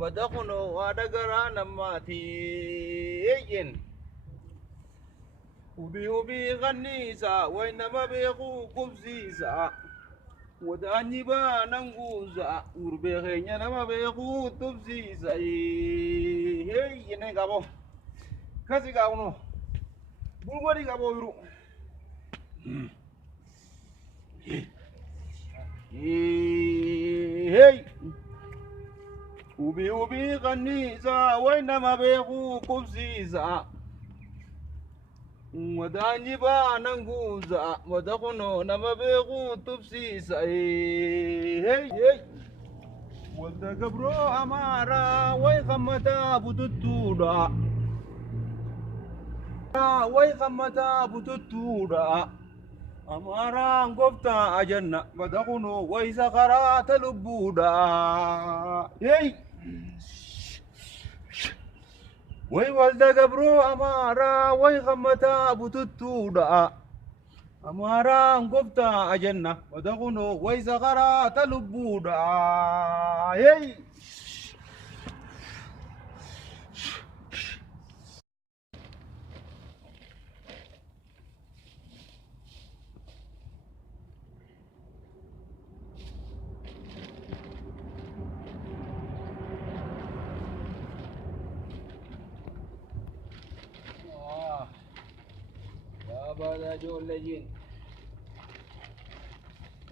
بدخنو وادقرا نماتي ين وبي غنيسا وينما بيخو كبزيسا وداني با ننغوزا وربيخينيا نما بيخو تبزيسا هي ينين كابو كاسي كابونو بلغوري كابو يرو هي وبي غنيسا وينما بيخو كبزيسا وداني با ننغوزا ودخنو نما بيخو تبسيسا هي ولدا قبرو أمارا ويخمتا بتتودا ويخمتا بتتودا أمارا قفتا أجنة ودخنو ويسخرا تلبودا هي وي والدا قبرو أمارا وي غمتا بتتودا أمارا انقفتا أجنة ودغنو وي زغرا تلبودا هي بابا جول لجين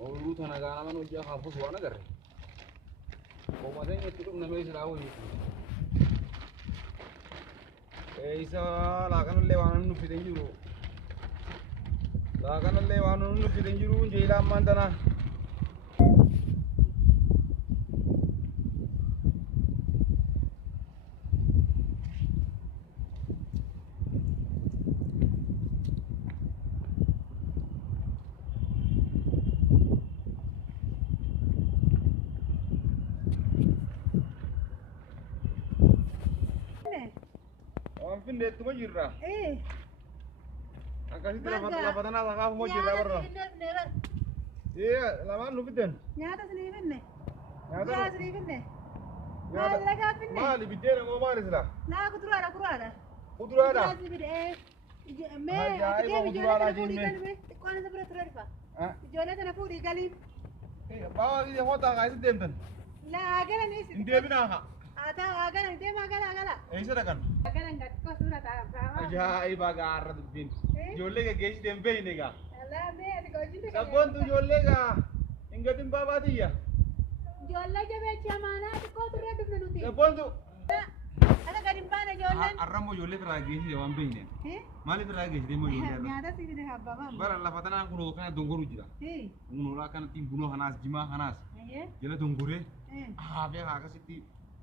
أولو ثنا من وجه خافوس وانا قرر وما تاني تلوم نميس راوي إيسا لكن اللي وانا نفيدين جرو لكن اللي وانا نفيدين جرو جيلا مانتنا fin de tu majirra akasi la fatana la ka majirra barra laman lu biden nyata sini binne nyata sini binne nyata la ka binne mali bidena mo mali sila la kudrada kudrada me ajaiba kudrada jimme kwana sabra turarfa jole tana furi galim bawa ide hota ga ide demtan la agala ni inde bina ha ada agala ide magala eisa dakan agala ngat ko sura ta ajaiba garra dubbin jolle ke geis dem beine ga la me ko jinde sabon tu jolle ga ingatin baba diya jolle jabe chamana ko turre dubne nuti sabon tu ana gadim bana jolle arramo jolle tra geis de wan beine mali tra geis de mo jolle nyata sini de habba mam bara la fatana kuno kana dongoru jira kuno la kana tim buno hanas jima hanas jela dongore be ha ka sitti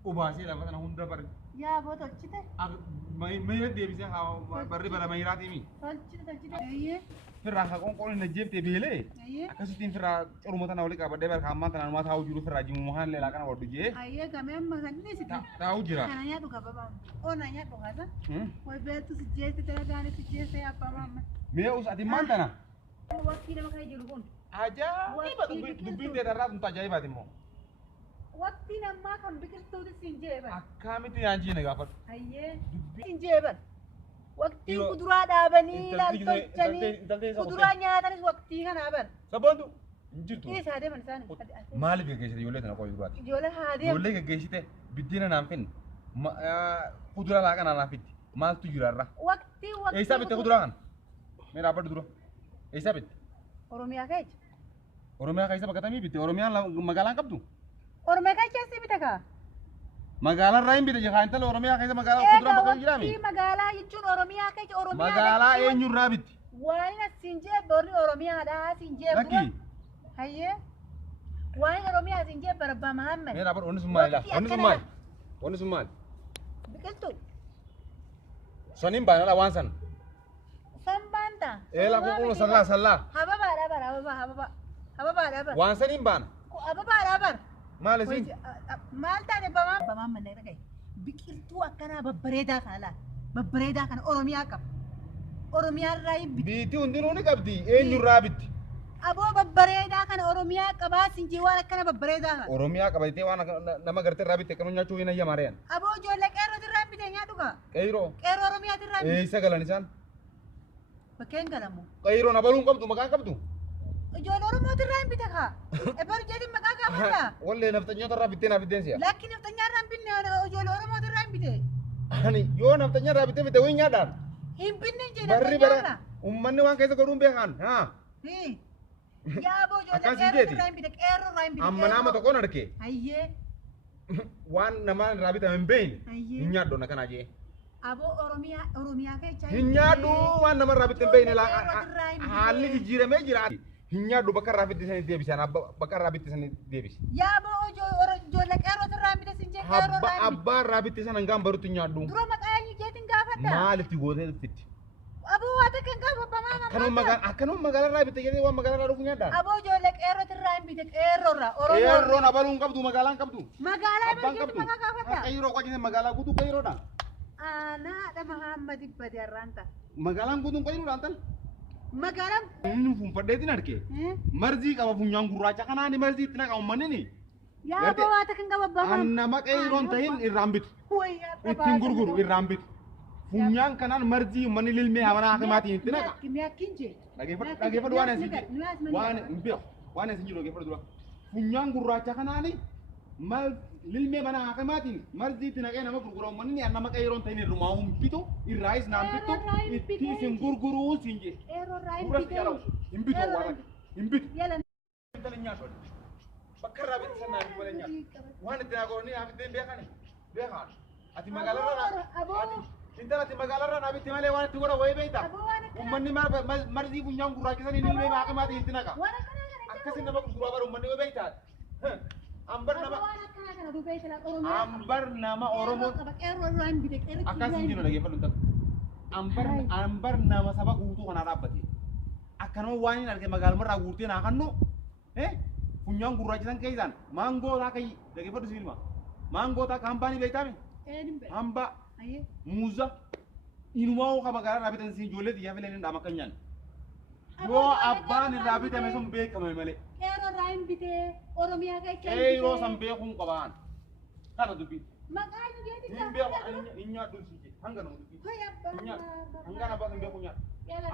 ubasi la fatana hunda bar ya bo tolchite mai de bisa ha barri bara mai rati mi tolchite firra ha kon na jebte bele akasi tin firra urmo tan awli ka badde bar ka man tan ma taw juru firra jimu mo han le la kana woddu je ayye gamem magani sita taw jira kana nya duga baba ona nya duga sa way betu sujete tera gani sujete apa mama me us ati man tan wakti na makai juru kun aja dubin de darab unta jai badimo wakti na ma kan bikir to de sinjeba akami tu yanji ne gafat ayye sinjeba wakti kudura dabani lan tolchani kudura nyaatanis wakti kana bar sabondu injirtu isa de man sani mali be geesite yolle tan ko yurati jole hade yolle ke geesite bidina nam fin kudura la kana na fit mal tu jurarra wakti e sabite kudura kan mera abad duro e sabit oromia kaj oromia kai sabaka tami bite oromia la magalan kabdu oromia kaj chasi bitaka magalan raim bite jahan tal oromia kai magalan kudura bakal jirami magala yichun oromia kaj oromia magala e nyurabit waina sinje borni oromia da sinje laki haye waina oromia sinje barba muhammad mera abad onu sumai la onu sumai bikeltu sonim bana la wansan sambanta la ko salla haba bara wansanin bana haba bara mali sin mal tane bama manne kai biqiltuu akkana babbareedaa kana oromiyaa qaba oromiyaa irraa biitii hundinuu ni qabdi eenyurraa bitti Aboo babbareedaa kana Oromiyaa qabaa sinjii waan akkana babbareedaa kana. Oromiyaa qabatee waan nama gartee irraa bitte kanuu nyaachuu hin ayyamaa re'an. Aboo ijoollee qeerrootu irraa bitee nyaadhu kaa. Qeyroo. Qeerroo Oromiyaatu irraa bitee. Eessa galan isaan? Bakkeen galamu. Qeyroon abaluun qabdu maqaan qabdu? Ijoollee Oromootu irraa bitee kaa. Ebbaa jeetiin maqaa kaafadhaa. Wallee naftanyoota irraa bittee naaf biddeen si'a. Lakki naftanyaa irraa hin binne ijoollee Oromootu irraa hin bitee. Ani yoo naftanyaa irraa bittee wayii nyaadhaan. Hin binne hin Barri bara uummanni waan keessa godhuun beekan. Yaa boo ijoollee qeerroo irraa hin bitee qeerroo irraa hin bitee. Amma nama tokkoon argee. Hayyee. Waan namaan irraa bitame hin beeyne. Hin nyaadhu na kanaa jee. Aboo Oromiyaa keessa. Hin nyaadhu waan nama irraa bitte hin beeyne haalli jijjiiramee jira. Hin nyaadhu bakka irraa bitte sanii deebisan bakka irraa bitte sanii deebisi. Yaa boo ijoollee qeerroo irraa hin bitee sinjee qeerroo irraa hin bitee. Abbaa irraa bitte sana hangaan barutti hin nyaadhu. Dura maqaa eenyu jeetiin gaafadhaa. Maalitti gootee fitti? Aboo waata kan gaafabamaa akkanuma magaalaa irraa bitte jedhee waan magaalaa irraa dhufu nyaadhaan. Aboo ijoollee qeerroo irraa hin bitee qeerroo irraa Oromoo. Qeerroon abaluun qabdu magaalaan qabdu. Magaalaa barkeetti maqaa gaafadhaa. Qeyroo qojjete magaalaa guutuu qeyroodha. Anaadha Mahammad Ibbadi Arraanta. Magaalaan guutuun qeyroodhaan tan. Magaalaan. Inni funfadheetiin argee. Marzii qaba funyaan gurraacha kanaan marzii itti naqa uummanni. Yaa aboo waata kan gababamaa. Nama qeyroon tahin irraan bitu. Ittiin gurguru irraan bitu. Funyaan kanaan marzii uummanni lilmee hamanaa akimaatiin itti naqa. Dhageeffadhu waan eessin jiru. Waan eessin jiru dhageeffadhu dura. Funyaan gurraacha kanaani lilmee mana akimaatiin marzii itti naqee nama gurgura uummanni nama qeyroon tahin irrumaa bitu irraayis naan bitu itti isin gurguruu siin jee. Hin bitu waan hin bitu. Bakka irraa bitti sanaan hin waliin nyaatu. Waan itti naa godhanii hafi ittiin beekan. Ati magaalarraa intala ati magaalarraa naa bitti malee waan itti godha wayii beektaa. Uummanni marzii funyaan gurraachisanii ilmee akimaatiin itti naqa. Akkasiin nama gurguraa bara uummanni wayii beektaa. Ambar nama Oromoo akkasiin jiru dhageeffadhu ta'u. Ambar nama saba guutuu kanaa dhaabbate. Akkanuma waan hin arge magaalumarraa guurtee naa kannu funyaan gurraachisan keessaan maangoo taa kai dhageeffadhu siilma. Maangoo taa hambaa ni beektaame? Hambaa muuza inumaa ka magaalarraa bitan siin ijoollee xiyyaa filee ni dhaama kan nyaanne. Yoo abbaan irraa bitame sun beekame malee. Qeerroo irraa hin bitee Oromiyaa keessa. Qeyroo san beekuun qabaan. Kana dubbii. Maqaa inni jeetiin hin beeku hin nyaadhu si hanga nama dubbii. Hanga nama hin beeku nyaadhu.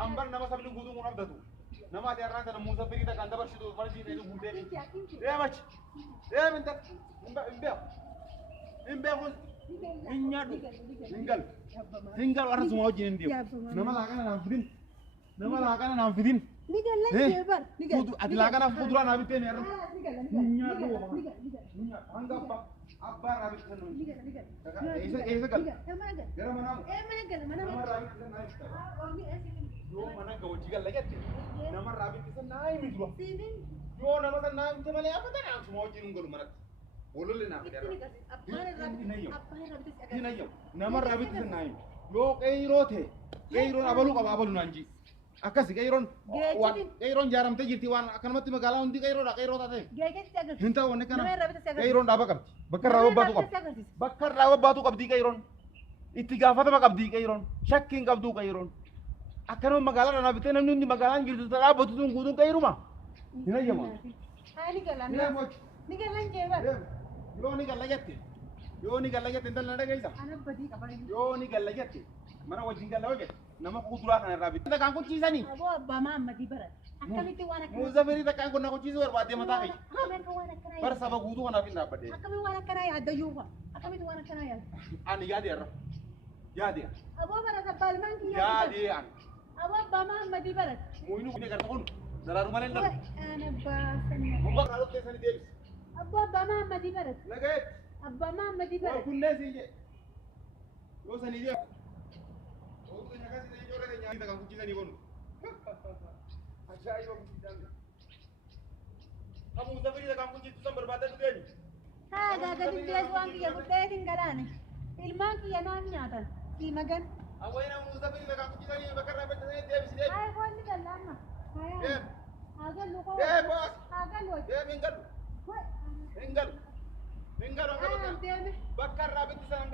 Ambar nama sabni guutuu kun abdatu. Nama ati har'aan sana muuza firii takkaan dabarsitu marsii ta'e guutee. Deemachi. Deeminta. Hin beeku. Hin beeku. Hin nyaadhu. Hin galu. Hin galu har'a suma wajjin hin deemu. Nama laaqana naan fidin. Nama laaqana naan fidin. Ni galan jeeban. Ati laaqana fuduraa naa bittee ni har'a. Hin nyaadhu. Hanga abbaa irraa bitte sana. Eessa gal? Gara manaa. Nama irraa bitte sana. Yoo mana gawajji galla jette nama irraa bitte sana naa himi dura. Yoo nama kan naa himte malee amma tana suma wajjin hin galu manatti. Wololle naa fidee. Hinayyamu. Nama irraa bitte sana naa himi. Yoo qeyroo ta'e qeyroon abaluu qaba abaluu naan ji. Akkasi qeyroon jaaramtee jirti waan akkanumatti magaalaa hundi qeyroodha qeyroo taate. Hin ta'u wanni kana qeyroon dhaaba qabdi. Bakka irraa wabbaatu qabdi. Bakka irraa wabbaatu qabdi qeyroon. Itti gaafatama qabdi qeyroon. Shakkiin qabdu qeyroon. Akkanuma magaalaa irraa bittee namni hundi magaalaan jirtu dhaabbatu sun guutuun qeyruma. Hinayyamu. Ni galan jeeban. Yoo ni galla jette. Yoo ni galla jette intalli na dhageessa. Yoo ni galla jette. Mana wajjin galla hojjete. Nama kuduraa kana irraa bitte. Takkaan kuchiisanii. Aboo abbaa Mahammadii barat. Akkamitti waan akkanaa. Muuza firii takkaan kun na kuchiisuu barbaadee mataa kee. Akkamitti waan akkanaa. Bara saba guutuu kanaaf hin dhaabbadee. Akkamitti waan akkanaa yaadda yuufa. Akkamitti waan akkanaa yaadda. Ani yaadee irra. Yaadee. Aboo barat abbaa ilmaan kiyyaa. Yaadee ani. Aboo abbaa Mahammadii barat. Muuyinu kun garta kun daraaru malee hin dhalu. Ana baasanna. Mumbaa kana dhuftee sani deebisi. Aboo abbaa Mahammadii barat. Nagayeet. Abbaa Mahammadii barat. Kunneen siin jee. Yoo sanii deemu. Oduun nyakasi sanii ijoollee keenya nyaata kan kuchisanii boonu. Ajaa'iba kuchisan. Kamu muuza firii kan kuchisu san barbaadee dhugeenyu. Haa gaagadi bilees waan kiyya fudhee hin galaane. Ilmaan kiyya naan nyaatan. Siimagan. Awwayna muuza firii kan kuchisanii bakka irraa beeksisanii deebisi deebi. Haa koolli gallaama. Deem. Haa gallu koo. Deem boos. Haa gallu. Deem hin galu. Hin galu. Hin galu akka bakka. Haa deeme. Bakka irraa bitti san